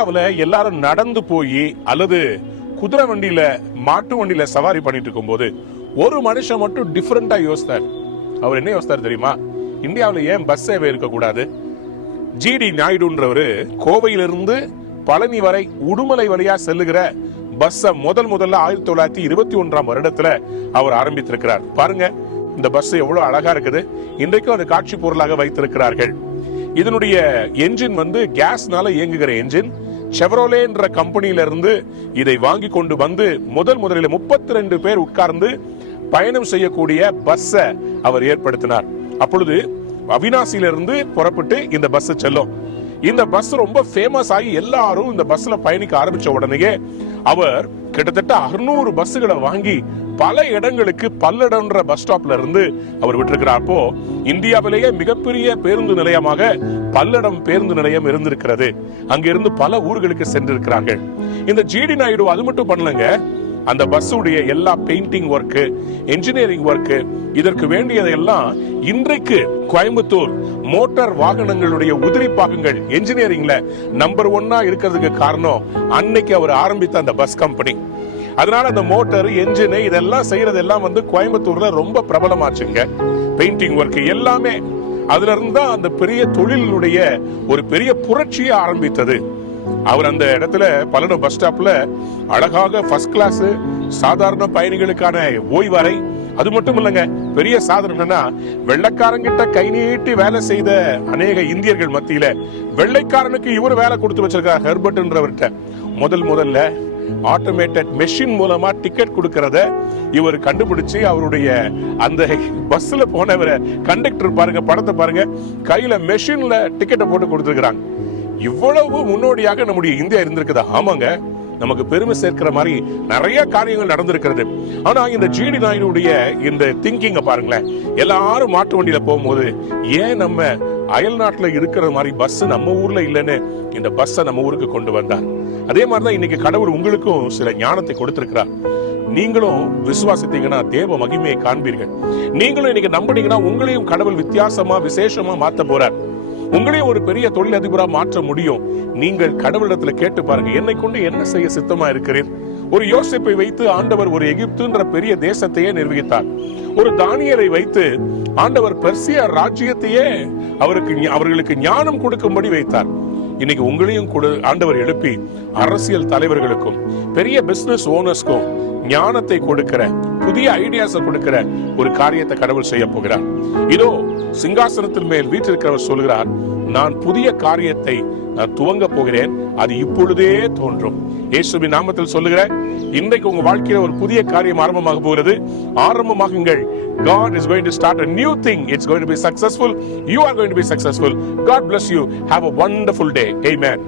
இந்தியாவில் எல்லாரும் நடந்து போய் அல்லது குதிரை வண்டியில மாட்டு வண்டியில சவாரி பண்ணிட்டு இருக்கும் போது ஒரு மனுஷன் மட்டும் டிஃபரெண்டா யோசித்தார். அவர் என்ன யோசித்தார் தெரியுமா? இந்தியாவில் ஏன் பஸ் சேவை இருக்கக்கூடாது? ஜிடி நாயுடுன்றவரு கோவையிலிருந்து பழனி வரை உடுமலை வழியா செல்லுகிற பஸ்ஸை முதல்ல 1921 வருடத்துல அவர் ஆரம்பித்திருக்கிறார். பாருங்க இந்த பஸ் எவ்வளவு அழகா இருக்குது. இன்றைக்கும் அது காட்சி பொருளாக வைத்திருக்கிறார்கள். இதனுடைய என்ஜின் கேஸ்னால இயங்குகிற என்ஜின். செவரோலே என்ற கம்பெனியில இருந்து இதை வாங்கி கொண்டு வந்து முதலில் 32 பேர் உட்கார்ந்து பயணம் செய்யக்கூடிய பஸ்ஸை அவர் ஏற்படுத்தினார். அப்பொழுது அவினாசியிலிருந்து புறப்பட்டு இந்த பஸ் செல்லும். இந்த பஸ் ரொம்ப ஃபேமஸ் ஆகி எல்லாரும் இந்த பஸ்ல பயணிக்க ஆரம்பிச்ச உடனே அவர் கிட்டத்தட்ட 600 பஸ்ஸுகளை வாங்கி பல இடங்களுக்கு பல்லடம்ன்ற பஸ் ஸ்டாப்ல இருந்து அவர் விட்டிருக்கிறார். அப்போ இந்தியாவிலேயே மிகப்பெரிய பேருந்து நிலையமாக பல்லடம் பேருந்து நிலையம் இருந்திருக்கிறது. அங்கிருந்து பல ஊர்களுக்கு சென்றிருக்கிறார்கள். இந்த ஜிடி நாயுடு அது மட்டும் பண்ணலங்க, அந்த பஸ்ஸுடைய எல்லா பெயிண்டிங் ஒர்க், என்ஜினியரிங் ஒர்க், இதற்கு வேண்டியதெல்லாம் இன்றைக்கு கோயம்புத்தூர் மோட்டார் வாகனங்களுடைய உதிரி பாகங்கள் என்ஜினியரிங்ல நம்பர் 1 இருக்கிறதுக்கு காரணம் அன்னைக்கு அவர் ஆரம்பித்த அந்த பஸ் கம்பெனி. அதனால அந்த மோட்டார், என்ஜின் இதெல்லாம் செய்யறதெல்லாம் கோயம்புத்தூர்ல ரொம்ப பிரபலமாச்சுங்க. பெயிண்டிங் ஒர்க் எல்லாமே அதுல இருந்தா அந்த பெரிய தொழிலுடைய ஒரு பெரிய புரட்சியை ஆரம்பித்தது. அவர் அந்த இடத்துல பல்லடம் பஸ் ஸ்டாப்ல அழகாக ஃபர்ஸ்ட் கிளாஸ் சாதாரண பயணிகளுக்கான ஓய்வறை, அது மட்டும் இல்லங்க, பெரிய சாதனைனா வெள்ளைக்காரங்கிட்ட கை நீட்டி வேலை செய்த அநேக இந்தியர்கள் மத்தியில வெள்ளைக்காரனுக்கு இவர் வேலை கொடுத்து வச்சிருக்கார். ஹெர்பர்ட்ன்றவர்கிட்ட முதல்ல ஆட்டோமேட்டட் மெஷின் மூலமா டிக்கெட் கொடுக்கறத இவர் கண்டுபிடிச்சு அவருடைய அந்த பஸ்ல போனவரை கண்டக்டர் பாருங்க, படத்தை பாருங்க, கையில மெஷின்ல டிக்கெட்டை போட்டு கொடுத்துருக்காங்க. இவ்வளவு முன்னோடியாக நம்முடைய இந்தியா இருந்திருக்குதா? ஆமாங்க, நமக்கு பெருமை சேர்க்கிற மாதிரி நிறைய காரியங்கள் நடந்திருக்கிறது. ஆனா இந்த ஜிடி நாயுடைய இந்த திங்கிங்க பாருங்களேன். எல்லாரும் மாட்டு வண்டியில போகும்போது ஏன் நம்ம அயல் நாட்டுல இருக்கிற மாதிரி பஸ் நம்ம ஊர்ல இல்லைன்னு இந்த பஸ்ஸை நம்ம ஊருக்கு கொண்டு வந்தார். அதே மாதிரிதான் இன்னைக்கு கடவுள் உங்களுக்கும் சில ஞானத்தை கொடுத்திருக்கிறார். நீங்களும் விசுவாசித்தீங்கன்னா தேவ மகிமையை காண்பீர்கள். நீங்களும் இன்னைக்கு நம்பினீங்கன்னா உங்களையும் கடவுள் வித்தியாசமா விசேஷமா மாத்த போறார். உங்களையும் ஒரு பெரிய தொழிலதிபரா மாற்ற முடியும். நீங்கள் கடவுளிடத்துல கேட்டு பாருங்க, என்னை கொண்டு என்ன செய்ய சித்தமா இருக்கிறீர்? ஒரு யோசேப்பை வைத்து ஆண்டவர் ஒரு எகிப்துன்ற பெரிய தேசத்தையே நிர்வகித்தார். ஒரு தானியேலை வைத்து ஆண்டவர் பெர்சியா ராஜ்யத்தையே அவர்களுக்கு ஞானம் கொடுக்கும்படி வைத்தார். இன்னைக்கு உங்களையும் ஆண்டவர் எழுப்பி அரசியல் தலைவர்களுக்கும் பெரிய பிசினஸ் ஓனர்ஸ்க்கும் ஞானத்தை கொடுக்கிற, புதிய ஐடியாஸ் கொடுக்கிற ஒரு காரியத்தை கடவுள் செய்ய போகிறார். இதோ சிங்காசனத்தின் மேல் வீற்றிருக்கிறவர் சொல்கிறார், நான் புதிய காரியத்தை நான் துவங்க போகிறேன், அது இப்பொழுதே தோன்றும். இயேசுவின் நாமத்தில் சொல்லுகிறேன், இன்றைக்கு உங்க வாழ்க்கையில ஒரு புதிய காரியம் ஆரம்பமாக போகிறது. ஆரம்பமாகுங்கள். God is going to start a new thing. It's going to be successful. You are going to be successful. God bless you. Have a wonderful day. Amen.